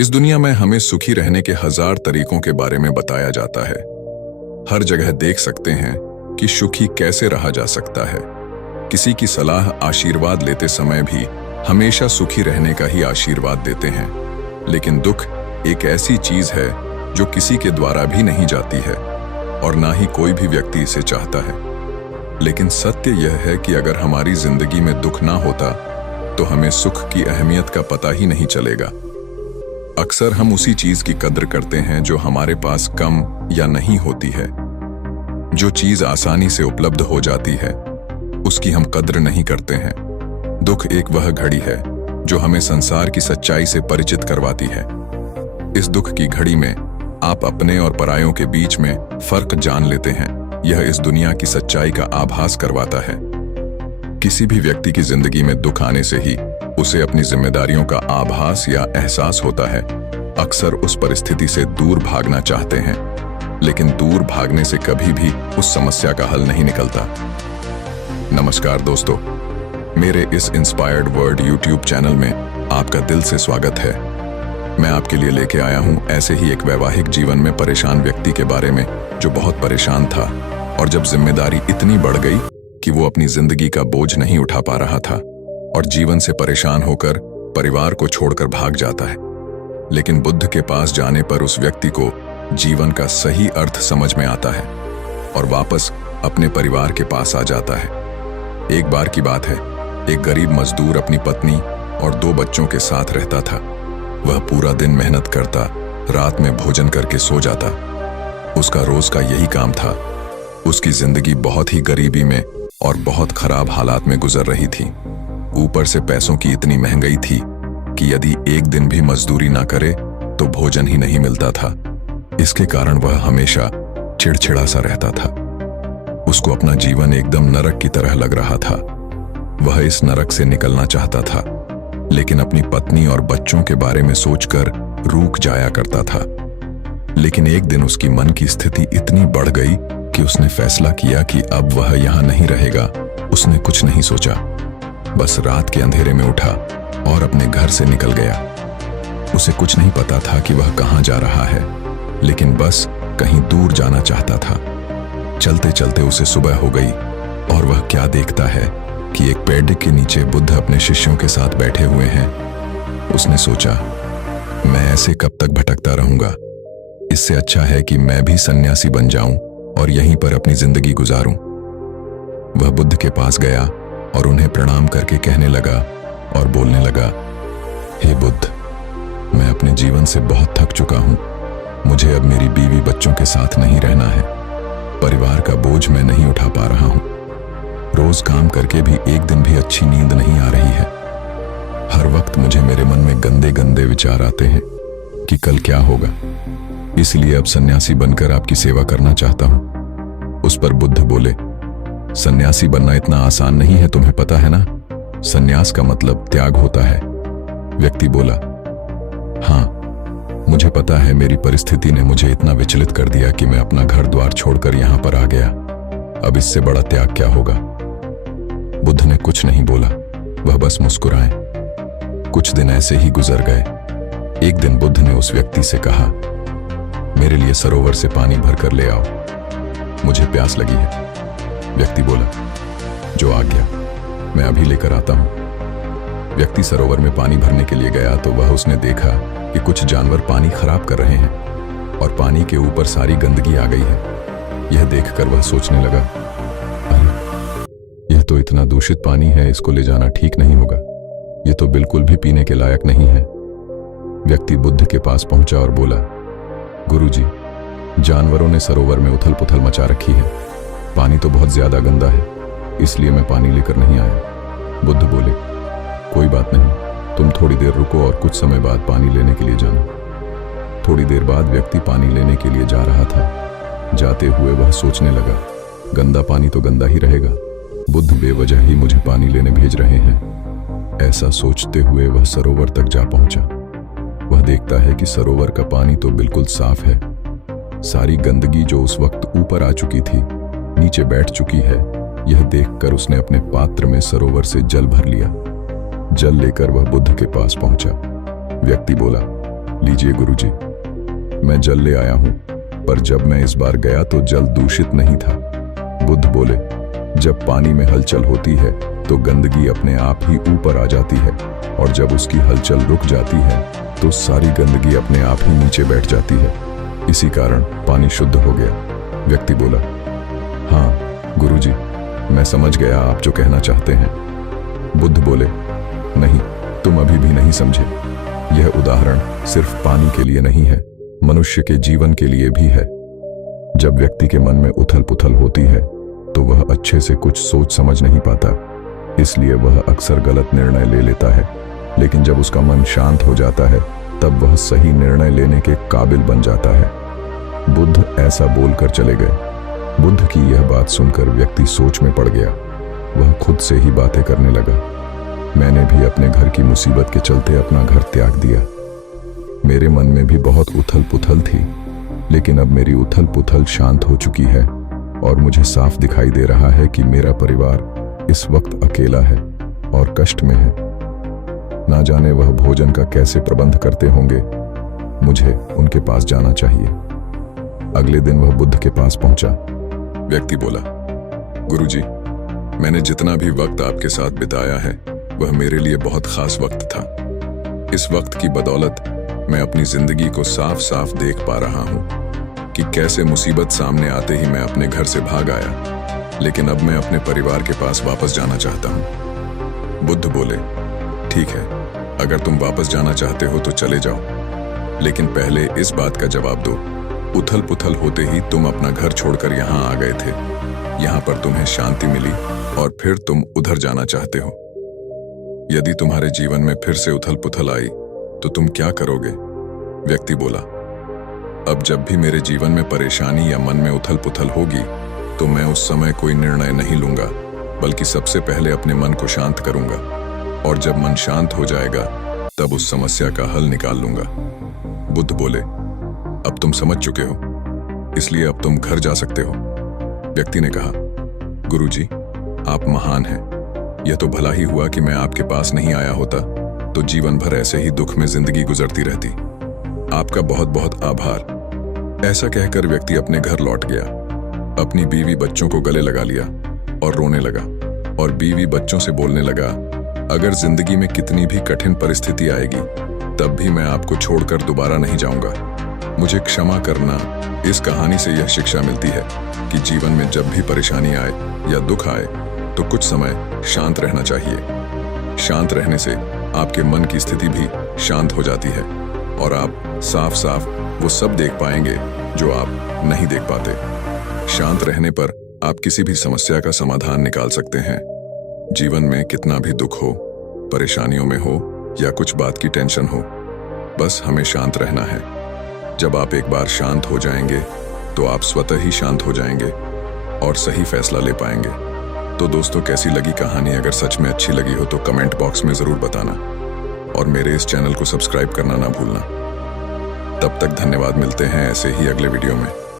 इस दुनिया में हमें सुखी रहने के हजार तरीकों के बारे में बताया जाता है। हर जगह देख सकते हैं कि सुखी कैसे रहा जा सकता है। किसी की सलाह आशीर्वाद लेते समय भी हमेशा सुखी रहने का ही आशीर्वाद देते हैं, लेकिन दुख एक ऐसी चीज है जो किसी के द्वारा भी नहीं जाती है और ना ही कोई भी व्यक्ति इसे चाहता है। लेकिन सत्य यह है कि अगर हमारी जिंदगी में दुख ना होता तो हमें सुख की अहमियत का पता ही नहीं चलेगा। अक्सर हम उसी चीज की कद्र करते हैं जो हमारे पास कम या नहीं होती है। जो चीज आसानी से उपलब्ध हो जाती है उसकी हम कद्र नहीं करते हैं। दुख एक वह घड़ी है जो हमें संसार की सच्चाई से परिचित करवाती है। इस दुख की घड़ी में आप अपने और परायों के बीच में फर्क जान लेते हैं। यह इस दुनिया की सच्चाई का आभास करवाता है। किसी भी व्यक्ति की जिंदगी में दुख आने से ही उसे अपनी जिम्मेदारियों का आभास या एहसास होता है। अक्सर उस परिस्थिति से दूर भागना चाहते हैं, लेकिन दूर भागने से कभी भी उस समस्या का हल नहीं निकलता। नमस्कार दोस्तों, मेरे इस इंस्पायर्ड वर्ड यूट्यूब चैनल में आपका दिल से स्वागत है। मैं आपके लिए लेके आया हूं ऐसे ही एक वैवाहिक जीवन में परेशान व्यक्ति के बारे में जो बहुत परेशान था और जब जिम्मेदारी इतनी बढ़ गई कि वो अपनी जिंदगी का बोझ नहीं उठा पा रहा था और जीवन से परेशान होकर परिवार को छोड़कर भाग जाता है। लेकिन बुद्ध के पास जाने पर उस व्यक्ति को जीवन का सही अर्थ समझ में आता है और वापस अपने परिवार के पास आ जाता है। एक बार की बात है, एक गरीब मजदूर अपनी पत्नी और 2 बच्चों के साथ रहता था। वह पूरा दिन मेहनत करता, रात में भोजन करके सो जाता। उसका रोज का यही काम था। उसकी जिंदगी बहुत ही गरीबी में और बहुत खराब हालात में गुजर रही थी। ऊपर से पैसों की इतनी महंगाई थी कि यदि एक दिन भी मजदूरी ना करे तो भोजन ही नहीं मिलता था। इसके कारण वह हमेशा चिड़चिड़ा सा रहता था। उसको अपना जीवन एकदम नरक की तरह लग रहा था। वह इस नरक से निकलना चाहता था, लेकिन अपनी पत्नी और बच्चों के बारे में सोचकर रूठ जाया करता था। लेकिन एक दिन उसकी मन की स्थिति इतनी बढ़ गई कि उसने फैसला किया कि अब वह यहां नहीं रहेगा। उसने कुछ नहीं सोचा, बस रात के अंधेरे में उठा और अपने घर से निकल गया। उसे कुछ नहीं पता था कि वह कहां जा रहा है, लेकिन बस कहीं दूर जाना चाहता था। चलते चलते उसे सुबह हो गई और वह क्या देखता है कि एक पेड़ के नीचे बुद्ध अपने शिष्यों के साथ बैठे हुए हैं। उसने सोचा, मैं ऐसे कब तक भटकता रहूंगा। इससे अच्छा है कि मैं भी सन्यासी बन जाऊं और यहीं पर अपनी जिंदगी गुजारूं। वह बुद्ध के पास गया और उन्हें प्रणाम करके कहने लगा और बोलने लगा, हे बुद्ध, मैं अपने जीवन से बहुत थक चुका हूं। मुझे अब मेरी बीवी बच्चों के साथ नहीं रहना है। परिवार का बोझ मैं नहीं उठा पा रहा हूं। रोज काम करके भी एक दिन भी अच्छी नींद नहीं आ रही है। हर वक्त मुझे मेरे मन में गंदे गंदे विचार आते हैं कि कल क्या होगा। इसलिए अब सन्यासी बनकर आपकी सेवा करना चाहता हूं। उस पर बुद्ध बोले, सन्यासी बनना इतना आसान नहीं है, तुम्हें पता है ना। सन्यास का मतलब त्याग होता है। व्यक्ति बोला, हाँ मुझे पता है। मेरी परिस्थिति ने मुझे इतना विचलित कर दिया कि मैं अपना घर द्वार छोड़कर यहां पर आ गया। अब इससे बड़ा त्याग क्या होगा। बुद्ध ने कुछ नहीं बोला, वह बस मुस्कुराए। कुछ दिन ऐसे ही गुजर गए। एक दिन बुद्ध ने उस व्यक्ति से कहा, मेरे लिए सरोवर से पानी भरकर ले आओ, मुझे प्यास लगी है। व्यक्ति बोला, जो आज्ञा, मैं अभी लेकर आता हूं। व्यक्ति सरोवर में पानी भरने के लिए गया तो वह उसने देखा कि कुछ जानवर पानी खराब कर रहे हैं और पानी के ऊपर सारी गंदगी आ गई है। यह देखकर वह सोचने लगा, अरे यह तो इतना दूषित पानी है, इसको ले जाना ठीक नहीं होगा। यह तो बिल्कुल भी पीने के लायक नहीं है। व्यक्ति बुद्ध के पास पहुंचा और बोला, गुरुजी, जानवरों ने सरोवर में उथल पुथल मचा रखी है। पानी तो बहुत ज्यादा गंदा है, इसलिए मैं पानी लेकर नहीं आया। बुद्ध बोले, कोई बात नहीं, तुम थोड़ी देर रुको और कुछ समय बाद पानी लेने के लिए जाना। थोड़ी देर बाद व्यक्ति पानी लेने के लिए जा रहा था। जाते हुए वह सोचने लगा, गंदा पानी तो गंदा ही रहेगा। बुद्ध बेवजह ही मुझे पानी लेने भेज रहे हैं। ऐसा सोचते हुए वह सरोवर तक जा पहुंचा। वह देखता है कि सरोवर का पानी तो बिल्कुल साफ है। सारी गंदगी जो उस वक्त ऊपर आ चुकी थी नीचे बैठ चुकी है। यह देखकर उसने अपने पात्र में सरोवर से जल भर लिया। जल लेकर वह बुद्ध के पास पहुंचा। व्यक्ति बोला, लीजिए गुरुजी, मैं जल ले आया हूं, पर जब मैं इस बार गया तो जल दूषित नहीं था। बुद्ध बोले, जब पानी में हलचल होती है तो गंदगी अपने आप ही ऊपर आ जाती है, और जब उसकी हलचल रुक जाती है तो सारी गंदगी अपने आप ही नीचे बैठ जाती है। इसी कारण पानी शुद्ध हो गया। व्यक्ति बोला, हाँ गुरुजी, मैं समझ गया आप जो कहना चाहते हैं। बुद्ध बोले, नहीं, तुम अभी भी नहीं समझे। यह उदाहरण सिर्फ पानी के लिए नहीं है, मनुष्य के जीवन के लिए भी है। जब व्यक्ति के मन में उथल पुथल होती है तो वह अच्छे से कुछ सोच समझ नहीं पाता, इसलिए वह अक्सर गलत निर्णय ले लेता है। लेकिन जब उसका मन शांत हो जाता है तब वह सही निर्णय लेने के काबिल बन जाता है। बुद्ध ऐसा बोलकर चले गए। बुद्ध की यह बात सुनकर व्यक्ति सोच में पड़ गया। वह खुद से ही बातें करने लगा, मैंने भी अपने घर की मुसीबत के चलते अपना घर त्याग दिया। मेरे मन में भी बहुत उथल पुथल थी, लेकिन अब मेरी उथल पुथल शांत हो चुकी है और मुझे साफ दिखाई दे रहा है कि मेरा परिवार इस वक्त अकेला है और कष्ट में है। ना जाने वह भोजन का कैसे प्रबंध करते होंगे। मुझे उनके पास जाना चाहिए। अगले दिन वह बुद्ध के पास पहुंचा। व्यक्ति बोला, गुरुजी, मैंने जितना भी वक्त आपके साथ बिताया है वह मेरे लिए बहुत खास वक्त था। इस वक्त की बदौलत मैं अपनी जिंदगी को साफ साफ देख पा रहा हूं कि कैसे मुसीबत सामने आते ही मैं अपने घर से भाग आया, लेकिन अब मैं अपने परिवार के पास वापस जाना चाहता हूं। बुद्ध बोले, ठीक है, अगर तुम वापस जाना चाहते हो तो चले जाओ, लेकिन पहले इस बात का जवाब दो, उथल पुथल होते ही तुम अपना घर छोड़कर यहाँ आ गए थे। यहाँ पर तुम्हें शांति मिली और फिर तुम उधर जाना चाहते हो। यदि तुम्हारे जीवन में फिर से उथल पुथल आई तो तुम क्या करोगे? व्यक्ति बोला, अब जब भी मेरे जीवन में परेशानी या मन में उथल पुथल होगी तो मैं उस समय कोई निर्णय नहीं लूंगा, बल्कि सबसे पहले अपने मन को शांत करूंगा, और जब मन शांत हो जाएगा तब उस समस्या का हल निकाल लूंगा। बुद्ध बोले, अब तुम समझ चुके हो, इसलिए अब तुम घर जा सकते हो। व्यक्ति ने कहा, गुरुजी, आप महान हैं। यह तो भला ही हुआ कि मैं आपके पास नहीं आया होता तो जीवन भर ऐसे ही दुख में जिंदगी गुजरती रहती। आपका बहुत बहुत आभार। ऐसा कहकर व्यक्ति अपने घर लौट गया। अपनी बीवी बच्चों को गले लगा लिया और रोने लगा, और बीवी बच्चों से बोलने लगा, अगर जिंदगी में कितनी भी कठिन परिस्थिति आएगी तब भी मैं आपको छोड़कर दोबारा नहीं जाऊंगा। मुझे क्षमा करना। इस कहानी से यह शिक्षा मिलती है कि जीवन में जब भी परेशानी आए या दुख आए तो कुछ समय शांत रहना चाहिए। शांत रहने से आपके मन की स्थिति भी शांत हो जाती है और आप साफ साफ वो सब देख पाएंगे जो आप नहीं देख पाते। शांत रहने पर आप किसी भी समस्या का समाधान निकाल सकते हैं। जीवन में कितना भी दुख हो, परेशानियों में हो या कुछ बात की टेंशन हो, बस हमें शांत रहना है। जब आप एक बार शांत हो जाएंगे तो आप स्वतः ही शांत हो जाएंगे और सही फैसला ले पाएंगे। तो दोस्तों, कैसी लगी कहानी? अगर सच में अच्छी लगी हो तो कमेंट बॉक्स में जरूर बताना, और मेरे इस चैनल को सब्सक्राइब करना ना भूलना। तब तक धन्यवाद, मिलते हैं ऐसे ही अगले वीडियो में।